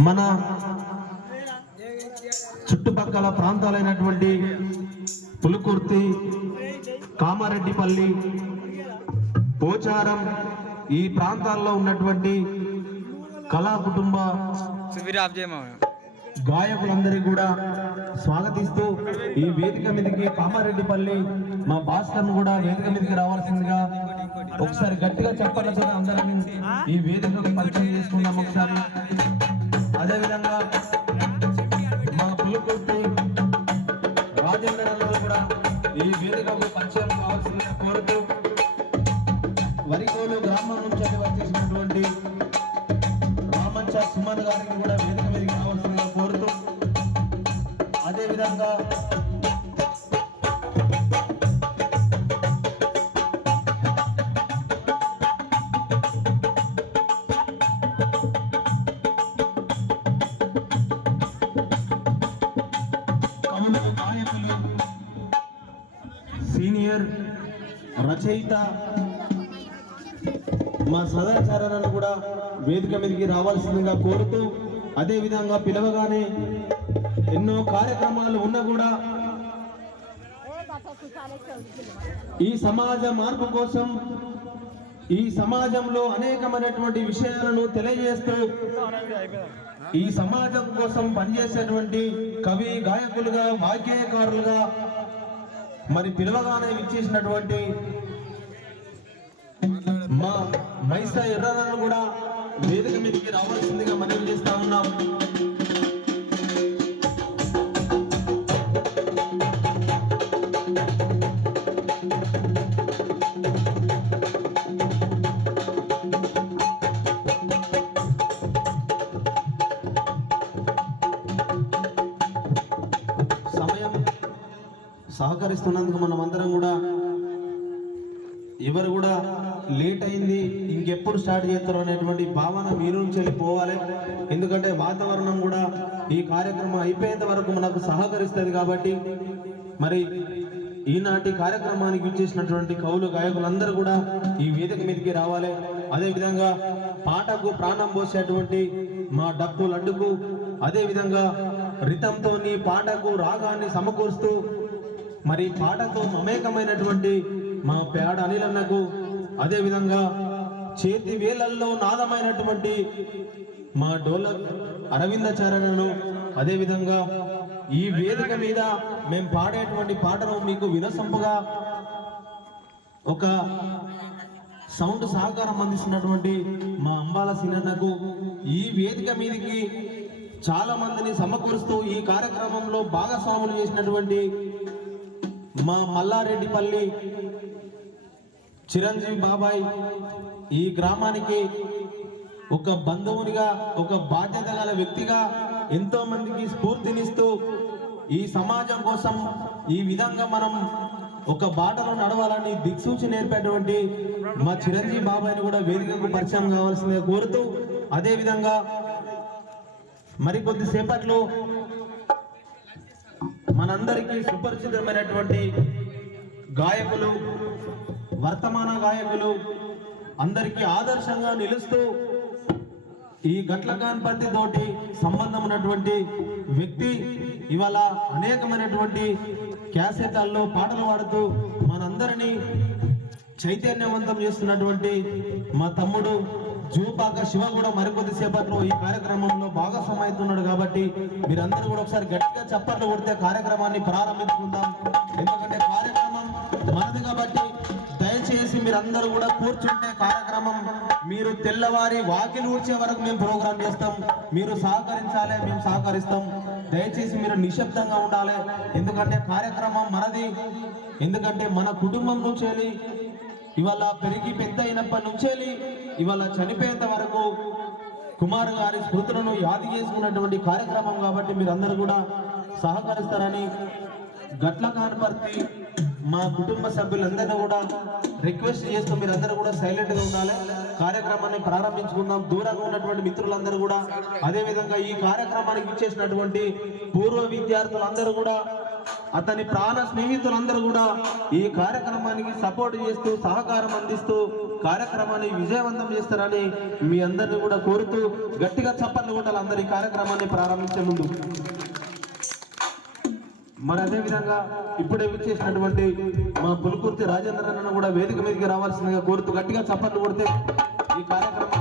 మన చుట్టుపక్కల ప్రాంతాలైనటువంటి పులుకుర్తి కామారెడ్డిపల్లి పోచారం ఈ ప్రాంతాల్లో ఉన్నటువంటి కళా కుటుంబ గాయకులందరికీ కూడా స్వాగతిస్తూ ఈ వేదిక మీదకి కామారెడ్డిపల్లి మా భాస్కర్ కూడా వేదిక మీదకి రావాల్సిందిగా ఒకసారి గట్టిగా చెప్పాలతో అందరం ఈ వేదికకు పరిచయం చేసుకుందాం ఒకసారి. అదేవిధంగా రచయిత మా సదాచారాలను కూడా వేదిక మీదకి రావాల్సిందిగా కోరుతూ అదేవిధంగా పిలవగానే ఎన్నో కార్యక్రమాలు ఉన్నా కూడా ఈ సమాజ మార్పు కోసం ఈ సమాజంలో అనేకమైనటువంటి విషయాలను తెలియజేస్తూ ఈ సమాజం కోసం పనిచేసేటువంటి కవి గాయకులుగా వాగ్గేయకారులుగా మరి పిలవగానే ఇచ్చేసినటువంటి మా మైసా ఎర్రలను కూడా వేదిక మీదకి రావాల్సిందిగా మనవి చేస్తా ఉన్నాం. సహకరిస్తున్నందుకు మనం అందరం కూడా ఎవరు కూడా లేట్ అయింది ఇంకెప్పుడు స్టార్ట్ చేస్తారు అనేటువంటి భావన మీ నుంచి వెళ్ళిపోవాలి. ఎందుకంటే వాతావరణం కూడా ఈ కార్యక్రమం అయిపోయేంత వరకు మనకు సహకరిస్తుంది కాబట్టి మరి ఈనాటి కార్యక్రమానికి ఇచ్చేసినటువంటి కవులు గాయకులందరూ కూడా ఈ వేదిక మీదకి రావాలి. అదేవిధంగా పాటకు ప్రాణం పోసేటువంటి మా డప్పు లడ్డుకు అదేవిధంగా రితంతో పాటకు రాగాన్ని సమకూరుస్తూ మరి పాటతో మమేకమైనటువంటి మా పేడ అనిలన్నకు అదే విధంగా చేతి వేలల్లో నాదమైనటువంటి మా డోలక్ అరవిందాచార్యను అదే విధంగా ఈ వేదిక మీద మేము పాడేటువంటి పాటను మీకు వినసొంపుగా ఒక సౌండ్ సహకారం అందిస్తున్నటువంటి మా అంబాల సినన్నకు ఈ వేదిక మీదకి చాలా మందిని సమకూరుస్తూ ఈ కార్యక్రమంలో భాగస్వాములు చేసినటువంటి మా మల్లారెడ్డిపల్లి చిరంజీవి బాబాయ్ ఈ గ్రామానికి ఒక బంధువునిగా ఒక బాధ్యత గల వ్యక్తిగా ఎంతో మందికి స్ఫూర్తినిస్తూ ఈ సమాజం కోసం ఈ విధంగా మనం ఒక బాటలో నడవాలని దిక్సూచి నేర్పేటువంటి మా చిరంజీవి బాబాయ్ని కూడా వేదికకు పరిచయం కావాల్సిందిగా కోరుతూ అదేవిధంగా మరికొద్ది సేపట్లో మనందరికీ సుపరిచితమైనటువంటి గాయకులు వర్తమాన గాయకులు అందరికీ ఆదర్శంగా నిలుస్తూ ఈ గట్లకాన్ పత్తి తోటి సంబంధం ఉన్నటువంటి వ్యక్తి ఇవాళ అనేకమైనటువంటి క్యాసెట్లలో పాటలు పాడుతూ మనందరినీ చైతన్యవంతం చేస్తున్నటువంటి మా తమ్ముడు జూపాక శివ కూడా మరికొద్ది సేపట్లో ఈ కార్యక్రమంలో భాగస్వామవుతున్నాడు కాబట్టి మీరందరూ కూడా ఒకసారి గట్టిగా చప్పట్లు కొడితే కార్యక్రమాన్ని ప్రారంభించుకుందాం. ఎందుకంటే కార్యక్రమం మనది కాబట్టి దయచేసి మీరందరూ కూడా కూర్చుంటే కార్యక్రమం మీరు తెల్లవారి వాకిలు ఊడ్చే వరకు మేము ప్రోగ్రామ్ చేస్తాం. మీరు సహకరించాలి మేము సహకరిస్తాం. దయచేసి మీరు నిశ్శబ్దంగా ఉండాలి. ఎందుకంటే కార్యక్రమం మనది. ఎందుకంటే మన కుటుంబం నుంచి ఇవాళ పెరిగి పెద్ద అయినప్పటి నుంచే ఇవాళ చనిపోయేంత వరకు కుమారు గారి స్మృతులను యాది చేసుకున్నటువంటి కార్యక్రమం కాబట్టి మీరందరూ కూడా సహకరిస్తారని గట్ల కాన్పర్తి మా కుటుంబ సభ్యులందరినీ కూడా రిక్వెస్ట్ చేస్తూ మీరందరూ కూడా సైలెంట్గా ఉండాలి. కార్యక్రమాన్ని ప్రారంభించుకుందాం. దూరంగా ఉన్నటువంటి మిత్రులందరూ కూడా అదేవిధంగా ఈ కార్యక్రమానికి ఇచ్చేసినటువంటి పూర్వ విద్యార్థులందరూ కూడా అతని ప్రాణ స్నేహితులందరూ కూడా ఈ కార్యక్రమానికి సపోర్ట్ చేస్తూ సహకారం అందిస్తూ కార్యక్రమాన్ని విజయవంతం చేస్తారని మీ అందరిని కూడా కోరుతూ గట్టిగా చప్పట్లు కొట్టాలి అందరి కార్యక్రమాన్ని ప్రారంభించే ముందు. మరి అదే విధంగా ఇప్పుడే విచ్చేసినటువంటి మా పులుకుర్తి రాజేంద్ర అన్న కూడా వేదిక మీదకి రావాల్సిందిగా కోరుతూ గట్టిగా చప్పట్లు కొడితే ఈ కార్యక్రమం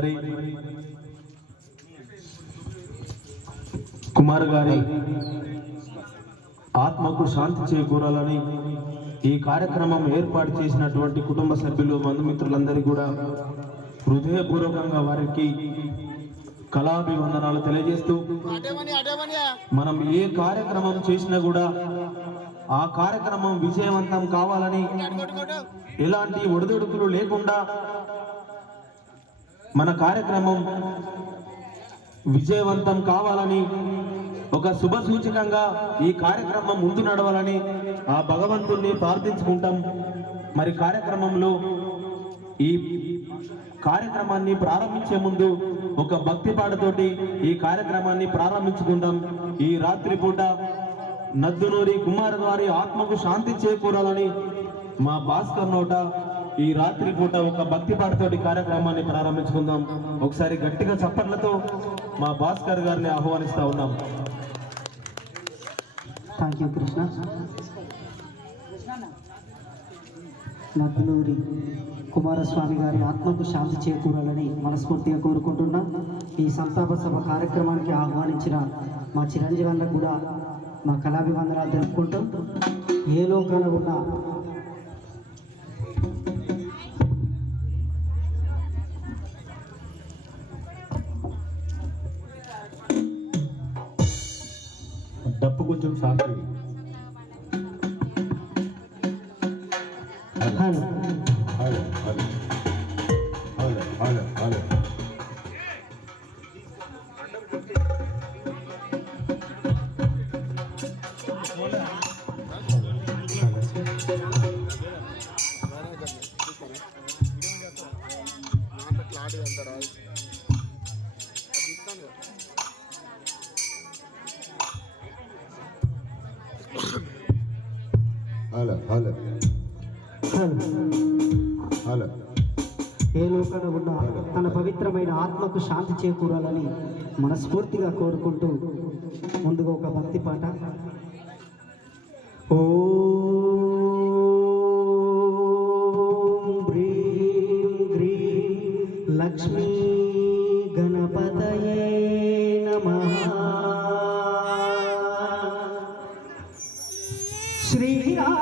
మరి కుమార్ గారి ఆత్మకు శాంతి చేకూరాలని ఈ కార్యక్రమం ఏర్పాటు చేసినటువంటి కుటుంబ సభ్యులు బంధుమిత్రులందరికీ కూడా హృదయపూర్వకంగా వారికి కళాభివందనాలు తెలియజేస్తూ మనం ఏ కార్యక్రమం చేసినా కూడా ఆ కార్యక్రమం విజయవంతం కావాలని ఎలాంటి ఒడిదుడుకులు లేకుండా మన కార్యక్రమం విజయవంతం కావాలని ఒక శుభ సూచకంగా ఈ కార్యక్రమం ముందు నడవాలని ఆ భగవంతుణ్ణి ప్రార్థించుకుంటాం. మరి కార్యక్రమంలో ఈ కార్యక్రమాన్ని ప్రారంభించే ముందు ఒక భక్తి పాటతోటి ఈ కార్యక్రమాన్ని ప్రారంభించుకుందాం. ఈ రాత్రి పూట నద్దునూరి కుమార్ ఆత్మకు శాంతి చేకూరాలని మా భాస్కర్ నోట ఈ రాత్రి పూట ఒక భక్తి పాటతోటి కార్యక్రమాన్ని ప్రారంభించుకుందాం. ఒకసారి గట్టిగా చప్పట్లతో మా భాస్కర్ గారిని ఆహ్వానిస్తా ఉన్నాం. థ్యాంక్ యూ కృష్ణ నద్దులూరి కుమారస్వామి గారి ఆత్మకు శాంతి చేకూరాలని మనస్ఫూర్తిగా కోరుకుంటున్నా. ఈ సంతాప సభ కార్యక్రమానికి ఆహ్వానించిన మా చిరంజీవులకు కూడా మా కళాభివందనాలు తెలుపుకుంటూ ఏ లోకాన ఉన్న కొంచెం సాఫ్ట్ హలో. hala. ఏ లోకాన ఉన్న తన పవిత్రమైన ఆత్మకు శాంతి చేకూరాలని మనస్ఫూర్తిగా కోరుకుంటూ ముందుగా ఒక భక్తి పాట. ఓం హ్రీం గ్రీం లక్ష్మీ గణపతయే నమః. శ్రీరాఘవం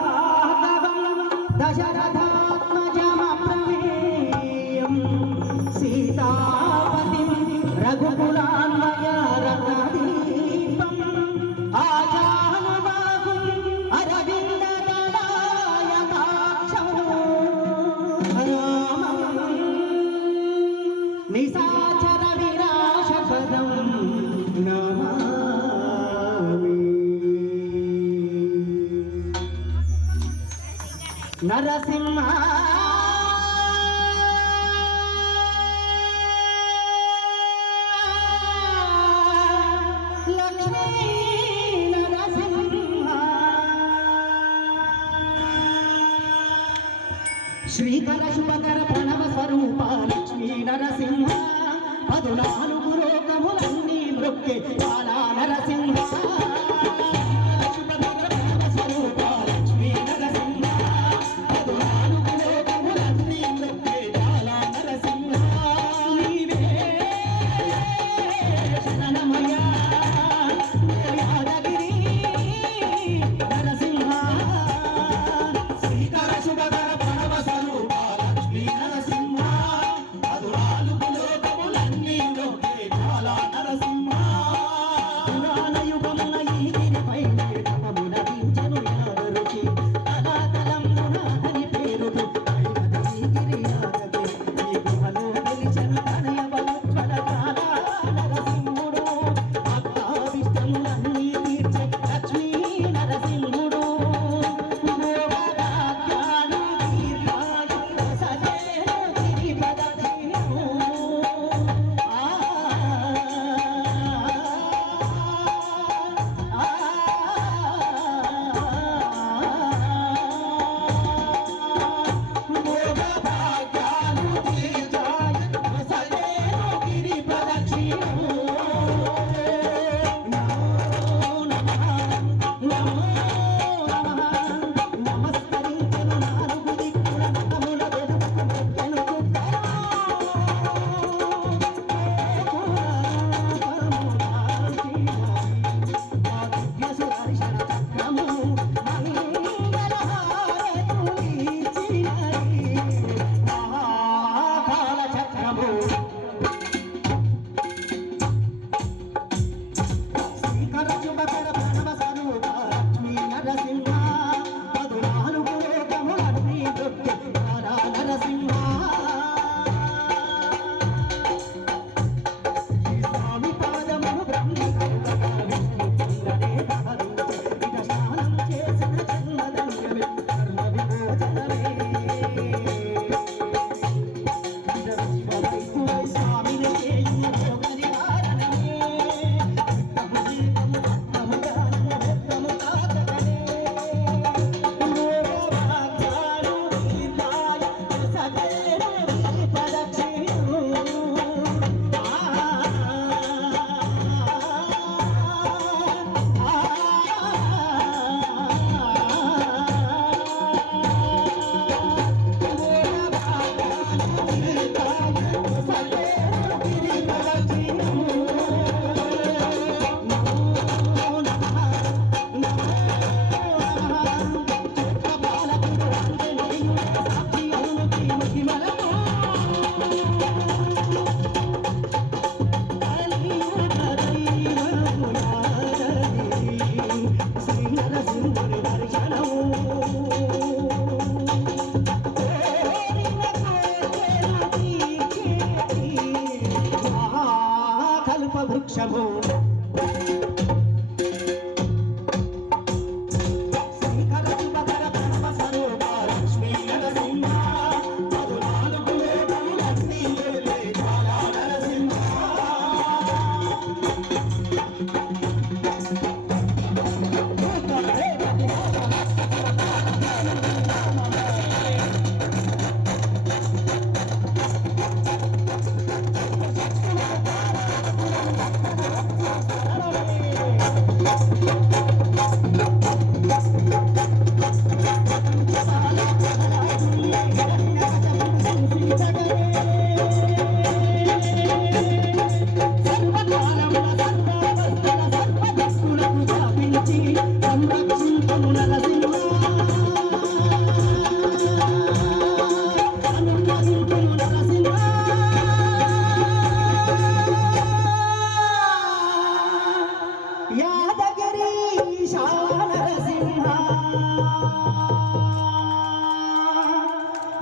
నరసింహ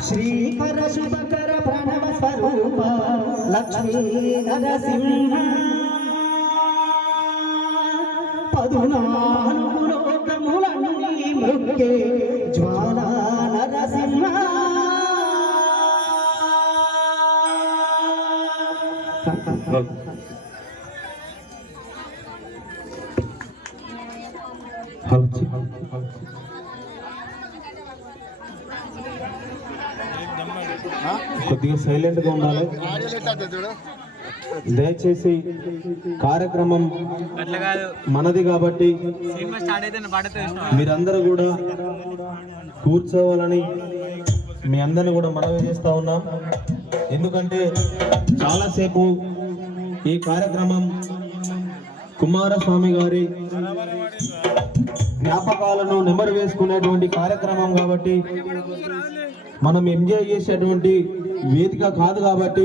శ్రీకర శుభకర ప్రణవ స్వరూప లక్ష్మీ నరసింహ. పదునాలుగు లోకములన్నీ మృక్కే జ్వాలా నరసింహ. కొద్దిగా సైలెంట్గా ఉండాలి. దయచేసి కార్యక్రమం మనది కాబట్టి మీరందరూ కూడా కూర్చోవాలని మీ అందరిని కూడా మనవి చేస్తా ఉన్నాం. ఎందుకంటే చాలాసేపు ఈ కార్యక్రమం కుమారస్వామి గారి జ్ఞాపకాలను నెమరు వేసుకునేటువంటి కార్యక్రమం కాబట్టి మనం ఎంజాయ్ చేసేటువంటి వేదిక కాదు కాబట్టి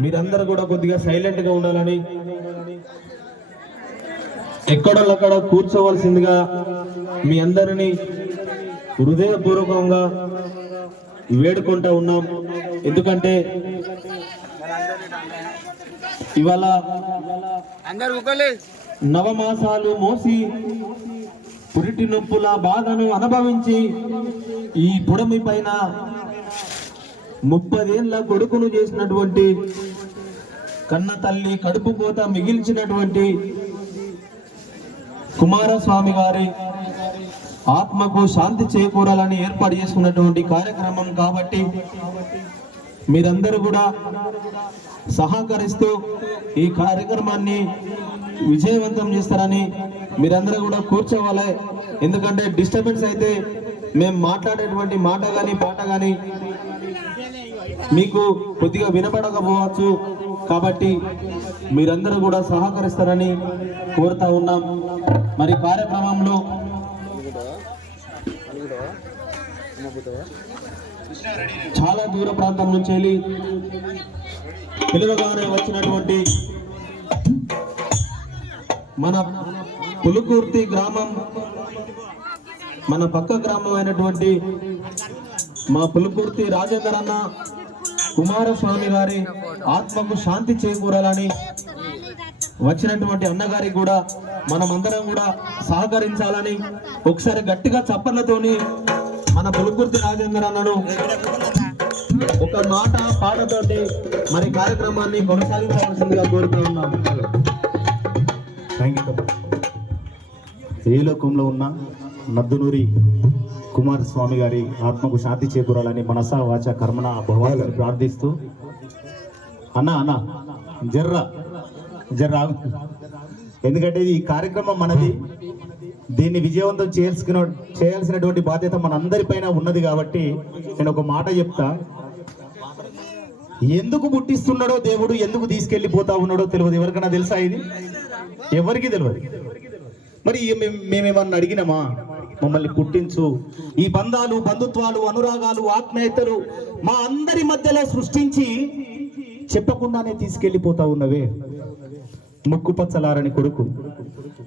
మీరందరూ కూడా కొద్దిగా సైలెంట్గా ఉండాలని ఎక్కడొక్కడ కూర్చోవలసిందిగా మీ అందరినీ హృదయపూర్వకంగా వేడుకుంటా ఉన్నాం. ఎందుకంటే ఇవాళ నవమాసాలు మోసి పురిటి నొప్పుల బాధను అనుభవించి ఈ పుడమి పైన ముప్పదేళ్ళ కొడుకును చేసినటువంటి కన్న తల్లి కడుపు కోత మిగిల్చినటువంటి కుమారస్వామి గారి ఆత్మకు శాంతి చేకూరాలని ఏర్పాటు చేసుకున్నటువంటి కార్యక్రమం కాబట్టి మీరందరూ కూడా సహకరిస్తూ ఈ కార్యక్రమాన్ని విజయవంతం చేస్తారని మీరందరూ కూడా కూర్చోవాలి. ఎందుకంటే డిస్టర్బెన్స్ అయితే మేము మాట్లాడేటువంటి మాట కానీ పాట కానీ మీకు కొద్దిగా వినపడకపోవచ్చు. కాబట్టి మీరందరూ కూడా సహకరిస్తారని కోరుతా ఉన్నాం. మరి కార్యక్రమంలో చాలా దూర ప్రాంతం నుంచి వెళ్ళి పిలువగానే వచ్చినటువంటి మన పులుకుర్తి గ్రామం మన పక్క గ్రామం అయినటువంటి మా పులుకుర్తి రాజేందర్ అన్న కుమారస్వామి గారి ఆత్మకు శాంతి చేకూరాలని వచ్చినటువంటి అన్నగారికి కూడా మనమందరం కూడా సహకరించాలని ఒకసారి గట్టిగా చప్పర్లతోని మన పులుకుర్తి రాజేందర్ అన్నను ఒక మాట పాటతోటి మరి కార్యక్రమాన్ని కొనసాగించవలసిందిగా కోరుతూ ఉన్నాం. థ్యాంక్ యూ ఏ లోకంలో ఉన్న నద్దునూరి కుమారస్వామి గారి ఆత్మకు శాంతి చేకూరాలని మనసా వాచ కర్మణ భవాన్ని ప్రార్థిస్తూ అన్న అన్న జర్ర జర్ర. ఎందుకంటే ఇది ఈ కార్యక్రమం మనది. దీన్ని విజయవంతం చేయాల్సిన చేయాల్సినటువంటి బాధ్యత మనందరిపైన ఉన్నది కాబట్టి నేను ఒక మాట చెప్తా. ఎందుకు పుట్టిస్తున్నాడో దేవుడు ఎందుకు తీసుకెళ్ళిపోతా ఉన్నాడో తెలియదు ఎవరికైనా తెలుసా ఇది? ఎవరికి తెలియదు మరి మేమేమన్నా అడిగినామా? మమ్మల్ని పుట్టించు. ఈ బంధాలు బంధుత్వాలు అనురాగాలు ఆత్మీయతలు మా అందరి మధ్యలో సృష్టించి చెప్పకుండానే తీసుకెళ్ళిపోతా ఉన్నవే. ముక్కు పచ్చలారని కొడుకు.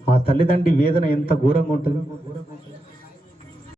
ఆ తల్లిదండ్రి వేదన ఎంత ఘోరంగా ఉంటుంది.